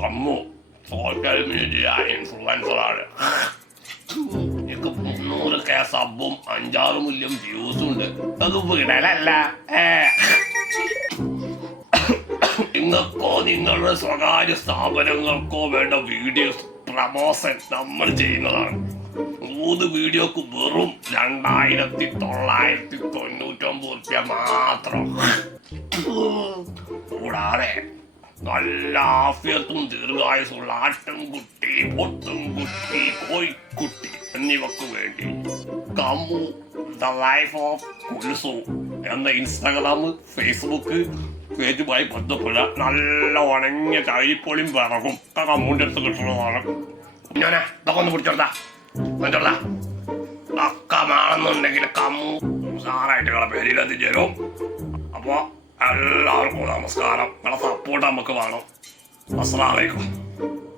Kammu social media ഇൻഫ്ലുവൻസറാണ്. എനിക്ക് 300K സബും 5-6 million വ്യൂസും ഉണ്ട്. അത് വിടലല്ല. നിങ്ങൾക്കോ നിങ്ങളുടെ സ്വകാര്യ സ്ഥാപനങ്ങൾക്കോ വേണ്ട വീഡിയോസ് പ്രമോഷൻ നമ്മൾ ചെയ്യുന്നതാണ്. 3 വീഡിയോക്ക് വെറും 2999 രൂപ മാത്രം. കൂടാതെ നല്ല ആഫിയത്തും ദീർഘായുസുള്ള ആട്ടിൻകുട്ടി, പൊട്ടുംകുട്ടി, കോഴിക്കുട്ടി എന്നിവക്ക് വേണ്ടി Kammu the life of Kulsu എന്ന ഇൻസ്റ്റാഗ്രാം, ഫേസ്ബുക്ക് പേജുമായി ബന്ധപ്പെടുക. നല്ല ഉണങ്ങിയ ചൈപ്പൊളിയും വിറകും കമ്മൂൻ്റെ അടുത്ത് കിട്ടുന്നതാണ്. ഞാനെ ഇതൊക്കെ ഒന്ന് പിടിച്ചോട്ടാ ഒക്കെ വേണമെന്നുണ്ടെങ്കിൽ കമ്മു സാറായിട്ട് പേരിലെത്തി ചേരും. അപ്പോ എല്ലാവർക്കും നമസ്കാരം. നിങ്ങളെ സപ്പോർട്ട് നമുക്ക് വേണം. അസ്സലാമു അലൈക്കും.